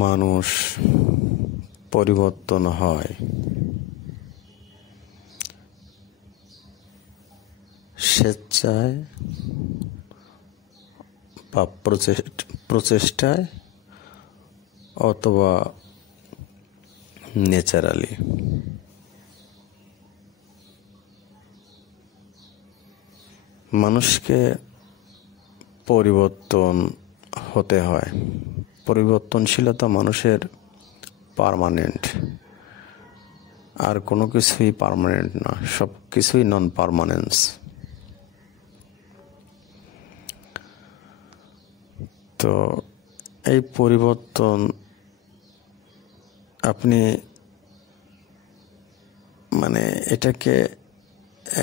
মানুষ পরিবর্তন হয় স্বেচ্ছায় বা প্রচেষ্টায় অথবা ন্যাচারালি। মানুষকে পরিবর্তন হতে হয়। পরিবর্তনশীলতা মানুষের পার্মানেন্ট, আর কোনো কিছুই পার্মানেন্ট না, সব কিছুই নন পার্মানেন্স। তো এই পরিবর্তন আপনি এটাকে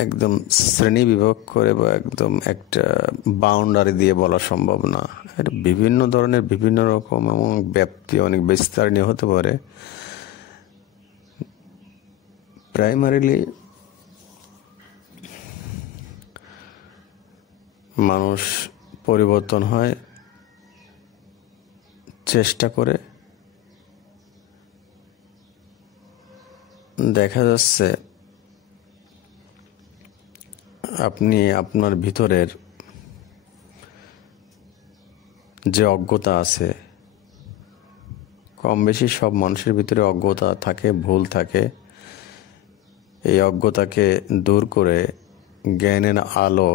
একদম শ্রেণী বিভাগ করে বা একদম একটা বাউন্ডারি দিয়ে বলা সম্ভব না। এটা বিভিন্ন ধরনের, বিভিন্ন রকম এবং ব্যাপ্তি অনেক বিস্তারণীয় হতে পারে। প্রাইমারিলি মানুষ পরিবর্তন হয় চেষ্টা করে। দেখা যাচ্ছে আপনি আপনার ভিতরের যে অজ্ঞতা আছে, কম বেশি সব মানুষের ভিতরে অজ্ঞতা থাকে, ভুল থাকে। এই অজ্ঞতাকে দূর করে জ্ঞানের আলো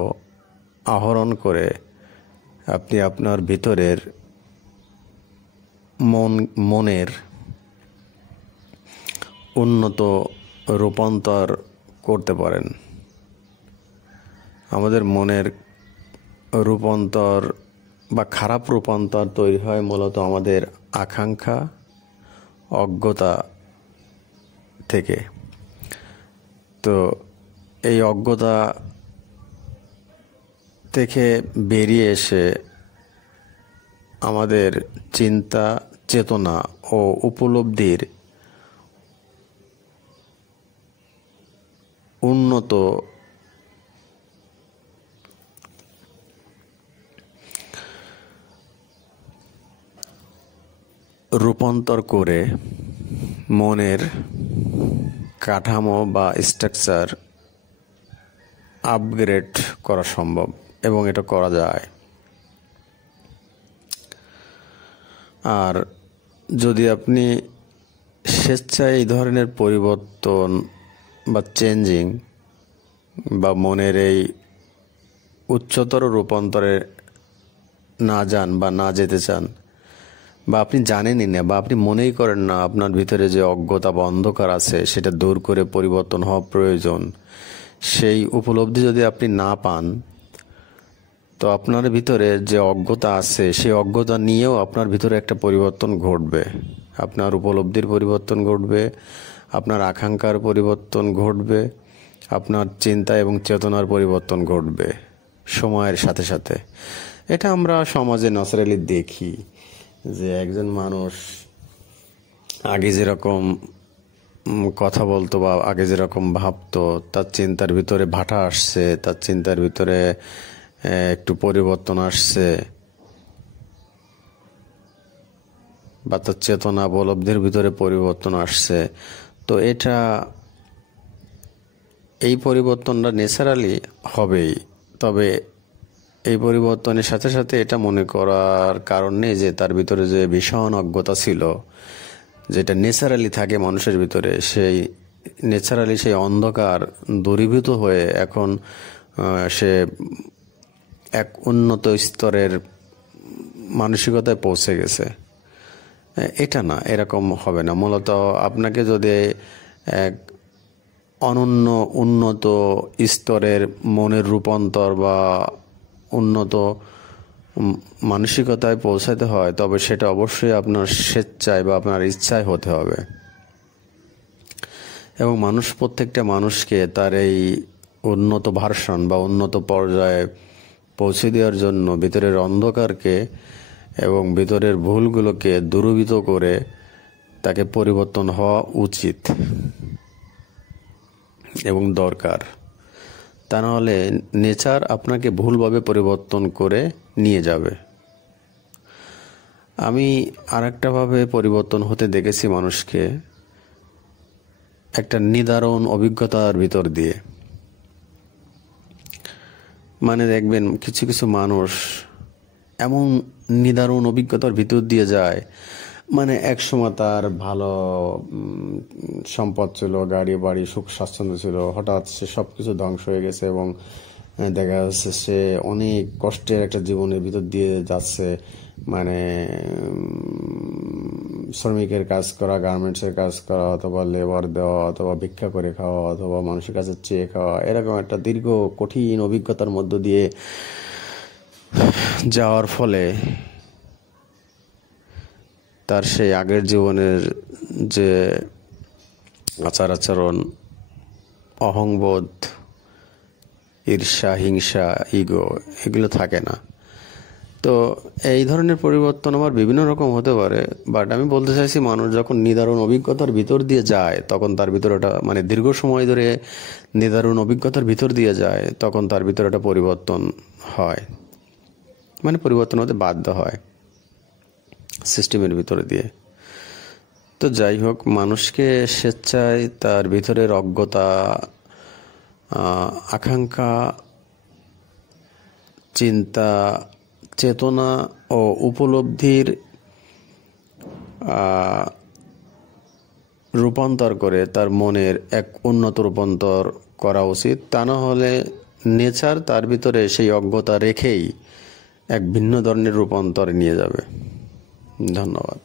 আহরণ করে আপনি আপনার ভিতরের মনের উন্নত রূপান্তর করতে পারেন। আমাদের মনের রূপান্তর বা খারাপ রূপান্তর তৈরি হয় মূলত আমাদের আকাঙ্ক্ষা, অজ্ঞতা থেকে। তো এই অজ্ঞতা থেকে বেরিয়ে এসে আমাদের চিন্তা, চেতনা ও উপলব্ধির উন্নত রূপান্তর করে মনের কাঠামো বা স্ট্রাকচার আপগ্রেড করা সম্ভব, এবং এটা করা যায়। আর যদি আপনি স্বেচ্ছায় এই ধরনের পরিবর্তন বা চেঞ্জিং বা মনের এই উচ্চতর রূপান্তরে না যান বা না যেতে চান, বা আপনি জানেনই না বা আপনি মনেই করেন না আপনার ভিতরে যে অজ্ঞতা বা অন্ধকার আছে সেটা দূর করে পরিবর্তন হওয়া প্রয়োজন, সেই উপলব্ধি যদি আপনি না পান, তো আপনার ভিতরে যে অজ্ঞতা আছে সেই অজ্ঞতা নিয়েও আপনার ভিতরে একটা পরিবর্তন ঘটবে। আপনার উপলব্ধির পরিবর্তন ঘটবে, আপনার আকাঙ্ক্ষার পরিবর্তন ঘটবে, আপনার চিন্তা এবং চেতনার পরিবর্তন ঘটবে সময়ের সাথে সাথে। এটা আমরা সমাজে ন্যাচারালি দেখি যে একজন মানুষ আগে যেরকম কথা বলতো বা আগে যেরকম ভাবতো, তার চিন্তার ভিতরে ভাটা আসছে, তার চিন্তার ভিতরে একটু পরিবর্তন আসছে, বা তার চেতনা উপলব্ধির ভিতরে পরিবর্তন আসছে। তো এই পরিবর্তনটা ন্যাচারালি হবেই। তবে এই পরিবর্তনের সাথে সাথে এটা মনে করার কারণ নেই যে তার ভিতরে যে ভীষণ অজ্ঞতা ছিল, যেটা ন্যাচারালি থাকে মানুষের ভিতরে, সেই ন্যাচারালি সেই অন্ধকার দূরীভূত হয়ে এখন সে এক উন্নত স্তরের মানসিকতায় পৌঁছে গেছে। এটা না, এরকম হবে না। মূলত আপনাকে যদি এক অনন্য উন্নত স্তরের মনের রূপান্তর বা উন্নত মানসিকতায় পৌঁছাতে হয়, তবে সেটা অবশ্যই আপনার স্বেচ্ছায় বা আপনার ইচ্ছায় হতে হবে। এবং প্রত্যেকটা মানুষকে তার এই উন্নত ভার্সন বা উন্নত পর্যায়ে পৌঁছে দেওয়ার জন্য ভিতরের অন্ধকারকে এবং ভিতরের ভুলগুলোকে দূরীভূত করে তাকে পরিবর্তন হওয়া উচিত এবং দরকার। তা নাহলে নেচার আপনাকে ভুলভাবে পরিবর্তন করে নিয়ে যাবে। আমি আরেকটাভাবে পরিবর্তন হতে দেখেছি মানুষকে, একটা নিদারুণ অভিজ্ঞতার ভিতর দিয়ে। মানে দেখবেন কিছু কিছু মানুষ এমন নিদারুণ অভিজ্ঞতার ভিতর দিয়ে যায়, মানে একসময় তার ভালো সম্পদ ছিল, গাড়ি বাড়ি সুখ স্বাচ্ছন্দ্য ছিল, হঠাৎ সে সব কিছু ধ্বংস হয়ে গেছে এবং দেখা যাচ্ছে সে অনেক কষ্টের একটা জীবনের ভিতর দিয়ে যাচ্ছে। মানে শ্রমিকের কাজ করা, গার্মেন্টসের কাজ করা, অথবা লেবার দেওয়া, অথবা ভিক্ষা করে খাওয়া, অথবা মানুষের কাছে চেয়ে খাওয়া, এরকম একটা দীর্ঘ কঠিন অভিজ্ঞতার মধ্য দিয়ে যাওয়ার ফলে তার সেই আগের জীবনের যে আচার আচরণ, অহংবোধ, ঈর্ষা, হিংসা, ইগো, এগুলো থাকে না। তো এই ধরনের পরিবর্তন আমার বিভিন্ন রকম হতে পারে, বাট আমি বলতে চাইছি মানুষ যখন নিদারুণ অভিজ্ঞতার ভিতর দিয়ে যায় তখন তার ভিতরে একটা, মানে দীর্ঘ সময় ধরে নিদারুণ অভিজ্ঞতার ভিতর দিয়ে যায় তখন তার ভিতরে একটা পরিবর্তন হয়, মানে পরিবর্তন হতে বাধ্য হয় সিস্টেমের ভিতরে দিয়ে। তো যাই হোক, মানুষকে স্বেচ্ছায় তার ভিতরের অজ্ঞতা, আকাঙ্ক্ষা, চিন্তা, চেতনা ও উপলব্ধির রূপান্তর করে তার মনের এক উন্নত রূপান্তর করা উচিত। তা না হলে নেচার তার ভিতরে সেই অজ্ঞতা রেখেই এক ভিন্ন ধরনের রূপান্তর নিয়ে যাবে। ধন্যবাদ।